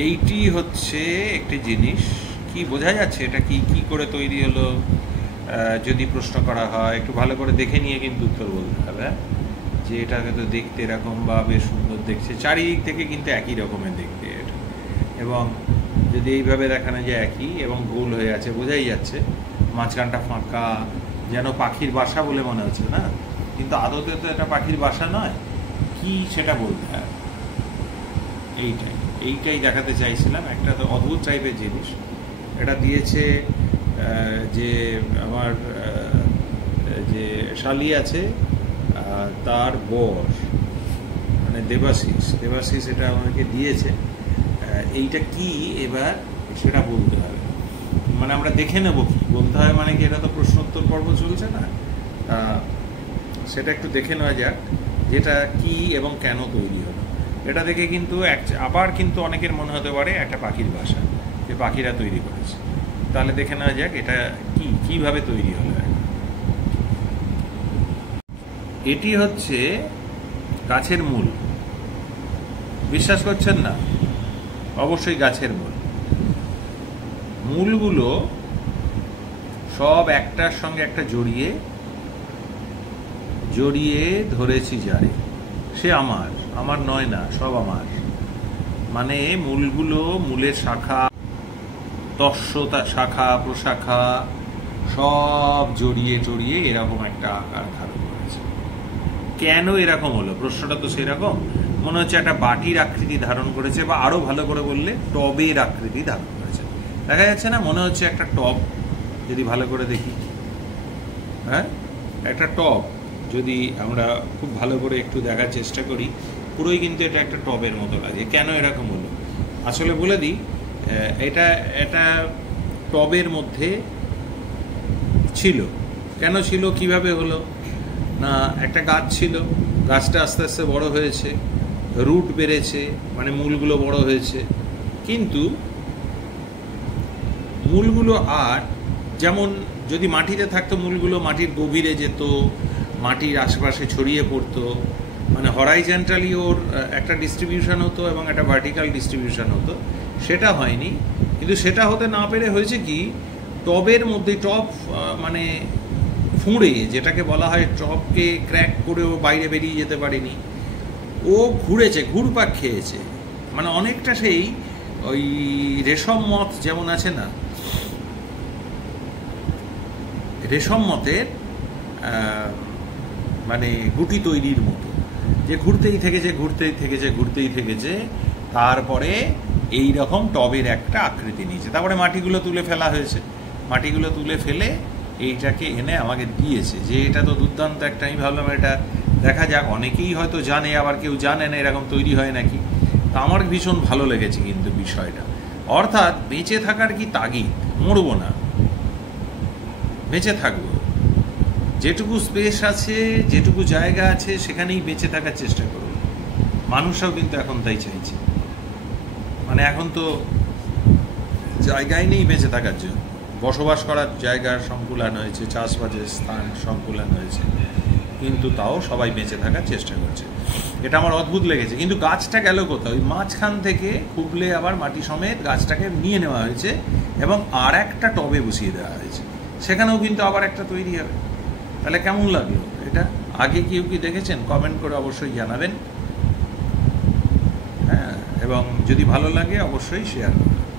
এইটি হচ্ছে একটি জিনিস, কি বোঝা যাচ্ছে এটা কি কি করে তৈরি হলো? যদি প্রশ্ন করা হয় একটু ভালো করে দেখে নিয়ে কিন্তু উত্তর বলতে হবে, যে এটাকে তো দেখতে এরকম বা বেশ সুন্দর দেখছে, চারিদিক থেকে কিন্তু একই রকমের দেখতে এটা, এবং যদি এইভাবে দেখানো যায় একই এবং গোল হয়ে আছে, বোঝাই যাচ্ছে মাঝখানটা ফাঁকা, যেন পাখির বাসা বলে মনে হচ্ছে না, কিন্তু আদতে তো এটা পাখির বাসা নয়, কি সেটা বলতে হয়। এইটাই দেখাতে চাইছিলাম, একটা তো অদ্ভুত টাইপের জিনিস। এটা দিয়েছে যে আমার যে শালি আছে তার বর, মানে দেবাশিস এটা আমাকে দিয়েছে। এইটা কি এবার সেটা বলতে হবে, মানে আমরা দেখে নেব কি বলতে হয়, মানে কি এটা তো প্রশ্নোত্তর পর্ব চলছে না, সেটা একটু দেখে নেওয়া যাক যেটা কি এবং কেন তৈরি হলো। এটা দেখে কিন্তু আবার কিন্তু অনেকের মনে হতে পারে একটা পাখির বাসা, যে পাখিরা তৈরি করেছে। তাহলে দেখে নেওয়া যাক এটা কিভাবে তৈরি হলো। এটি হচ্ছে গাছের মূল, বিশ্বাস করছেন না? অবশ্যই গাছের মূল। মূলগুলো সব একটার সঙ্গে একটা জড়িয়ে ধরেছি যারে, সে আমার নয় না, সব আমার। মানে মূলগুলো, মূলের শাখা, তস্যতা শাখা প্রশাখা সব জড়িয়ে এরকম একটা আকার ধারণ করেছে। কেন এরকম হলো প্রশ্নটা তো সেরকম, মনে হচ্ছে একটা বাটির আকৃতি ধারণ করেছে, বা আরো ভালো করে বললে টবের আকৃতি ধারণ করেছে। দেখা যাচ্ছে না, মনে হচ্ছে একটা টব, যদি ভালো করে দেখি, হ্যাঁ একটা টব, যদি আমরা খুব ভালো করে একটু দেখার চেষ্টা করি, পুরোই কিন্তু এটা একটা টবের মতো লাগে। কেন এরকম হলো আসলে বলে দিই, এটা টবের মধ্যে ছিল। কেন ছিল, কিভাবে হলো না, একটা গাছ ছিল, গাছটা আস্তে আস্তে বড় হয়েছে, রুট বেড়েছে, মানে মূলগুলো বড় হয়েছে, কিন্তু মূলগুলো আর যেমন যদি মাটিতে থাকতো, মূলগুলো মাটির গভীরে যেত, মাটির আশেপাশে ছড়িয়ে পড়তো, মানে হরাইজন্টালি ওর একটা ডিস্ট্রিবিউশন হতো এবং একটা ভার্টিক্যাল ডিস্ট্রিবিউশন হতো। সেটা হয়নি, কিন্তু সেটা হতে না পেরে হয়েছে কি, টবের মধ্যে টব মানে ফুঁড়ে, যেটাকে বলা হয় টবকে ক্র্যাক করেও বাইরে বেরিয়ে যেতে পারেনি, ও ঘুরেছে, ঘুরপাক খেয়েছে, মানে অনেকটা সেই ওই রেশম মথ যেমন আছে না, রেশম মথের মানে গুটি তৈরির মতো, যে ঘুরতেই থেকেছে, তারপরে এই রকম টবের একটা আকৃতি নিয়েছে। তারপরে মাটিগুলো তুলে ফেলা হয়েছে, মাটিগুলো তুলে ফেলে এইটাকে এনে আমাকে দিয়েছে, যে এটা তো দুর্দান্ত একটা। আমি ভাবলাম এটা দেখা যাক, অনেকেই হয়তো জানে, আবার কেউ জানে না এরকম তৈরি হয় নাকি। তা আমার ভীষণ ভালো লেগেছে কিন্তু বিষয়টা, অর্থাৎ বেঁচে থাকার কি তাগিদ, মরবো না, বেঁচে থাকবো, যেটুকু স্পেস আছে, যেটুকু জায়গা আছে, সেখানেই বেঁচে থাকার চেষ্টা করব। মানুষরাও কিন্তু এখন তাই চাইছে, মানে এখন তো জায়গায় নেই বেঁচে থাকার জন্য, বসবাস করার জায়গার সংকুলান হয়েছে, চাষবাসের স্থান সংকুলান হয়েছে, কিন্তু তাও সবাই বেঁচে থাকার চেষ্টা করছে। এটা আমার অদ্ভুত লেগেছে। কিন্তু গাছটা গেল কোথাও, ওই মাঝখান থেকে খুবলে আবার মাটি সমেত গাছটাকে নিয়ে নেওয়া হয়েছে এবং আর একটা টবে বসিয়ে দেওয়া হয়েছে, সেখানেও কিন্তু আবার একটা তৈরি হবে। তাহলে কেমন লাগলো এটা? আগে কেউ কি দেখেছেন? কমেন্ট করে অবশ্যই জানাবেন, হ্যাঁ, এবং যদি ভালো লাগে অবশ্যই শেয়ার করবেন।